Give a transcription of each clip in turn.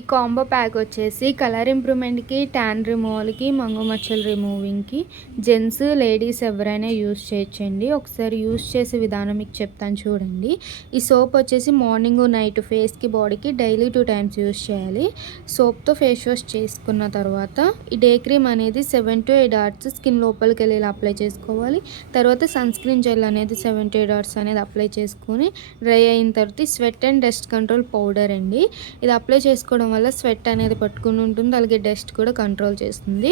ఈ combo pack వచ్చేసి colour ఇంప్రూవ్మెంట్‌కి, tan రిమూవల్‌కి, మంగు మచ్చలు రిమూవింగ్‌కి జెంట్స్, లేడీస్ ఎవరైనా యూజ్ చేయొచ్చండి. ఒకసారి యూజ్ చేసే విధానం మీకు చెప్తాను చూడండి. ఈ సోప్ వచ్చేసి మార్నింగ్, నైట్ ఫేస్‌కి, బాడీకి డైలీ 2 టైమ్స్ యూజ్ చేయాలి. సోప్‌తో ఫేస్ వాష్ చేసుకున్న తర్వాత ఈ డే క్రీమ్ అనేది 7-8 అవర్స్ స్కిన్ లోపలికెళ్ళి ఇలా అప్లై చేసుకోవాలి. తర్వాత సన్ స్క్రీన్ జెల్ అనేది 7-8 అవర్స్ అనేది అప్లై చేసుకొని డ్రై అయిన తర్వాత sweat and dust control powder అండి. ఇది అప్లై చేసుకోవడం వల్ల స్వెట్ అనేది పట్టుకుని ఉంటుంది, అలాగే డస్ట్ కూడా కంట్రోల్ చేస్తుంది.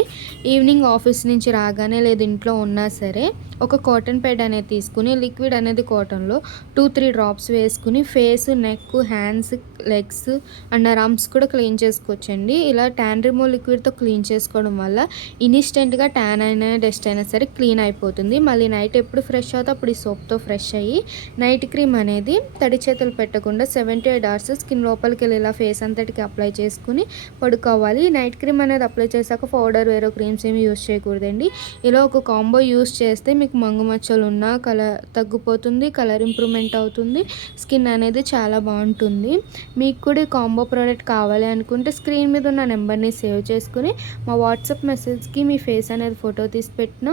ఈవినింగ్ ఆఫీస్ నుంచి రాగానే లేదు ఇంట్లో ఉన్నా సరే ఒక కాటన్ ప్యాడ్ అనేది తీసుకుని లిక్విడ్ అనేది కాటన్లో 2-3 డ్రాప్స్ వేసుకుని face, neck, hands, legs, under arms కూడా క్లీన్ చేసుకోవచ్చండి. ఇలా ట్యాన్ రిమూవ్ లిక్విడ్తో క్లీన్ చేసుకోవడం వల్ల ఇన్స్టెంట్గా ట్యాన్ అయినా డస్ట్ అయినా సరే క్లీన్ అయిపోతుంది. మళ్ళీ నైట్ ఎప్పుడు ఫ్రెష్ అవుతే అప్పుడు ఈ సోప్తో ఫ్రెష్ అయ్యి నైట్ క్రీమ్ అనేది తడి చేతులు పెట్టకుండా 7-8 అవర్స్ స్కిన్ లోపలికి వెళ్ళి ఇలా ఫేస్ అంతటికి అప్లై చేసుకుని పడుకోవాలి. నైట్ క్రీమ్ అనేది అప్లై చేశాక పౌడర్ వేరే క్రీమ్స్ ఏమి యూస్ చేయకూడదండి. ఇలా ఒక కాంబో యూస్ చేస్తే మీకు మంగు మచ్చలు ఉన్నా కలర్ తగ్గిపోతుంది, కలర్ ఇంప్రూవ్మెంట్ అవుతుంది, స్కిన్ అనేది చాలా బాగుంటుంది. మీకు కూడా ఈ కాంబో ప్రోడక్ట్ కావాలి అనుకుంటే స్క్రీన్ మీద ఉన్న నెంబర్ని సేవ్ చేసుకుని మా వాట్సాప్ మెసేజ్కి మీ ఫేస్ అనేది ఫోటో తీసి పెట్టినా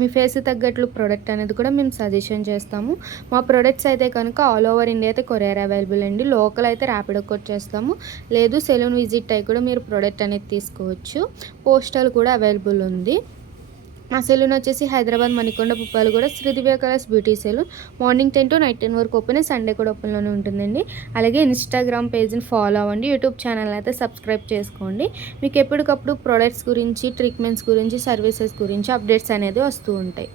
మీ ఫేస్ తగ్గట్లు ప్రోడక్ట్ అనేది కూడా మేము సజెషన్ చేస్తాము. మా ప్రొడక్ట్స్ అయితే కనుక ఆల్ ఓవర్ ఇండియా అయితే కొరియర్ అవైలబుల్ అండి. లోకల్ అయితే ర్యాపిడో కూడా చేస్తాము, లేదు సెలూన్ విజిట్ అయ్యి కూడా మీరు ప్రోడక్ట్ అనేది తీసుకోవచ్చు. పోస్టల్ కూడా అవైలబుల్ ఉంది. మా సెలూన్ వచ్చేసి హైదరాబాద్ మణికొండ పుప్పాలు కూడా Sridivya colours beauty salon. Morning 10 to night 10 వరకు ఓపెన్, సండే కూడా ఓపెన్లోనే ఉంటుందండి. అలాగే ఇన్స్టాగ్రామ్ పేజ్ని ఫాలో అవ్వండి, యూట్యూబ్ ఛానల్ అయితే సబ్స్క్రైబ్ చేసుకోండి. మీకు ఎప్పటికప్పుడు ప్రొడక్ట్స్ గురించి, ట్రీట్మెంట్స్ గురించి, సర్వీసెస్ గురించి అప్డేట్స్ అనేది వస్తూ ఉంటాయి.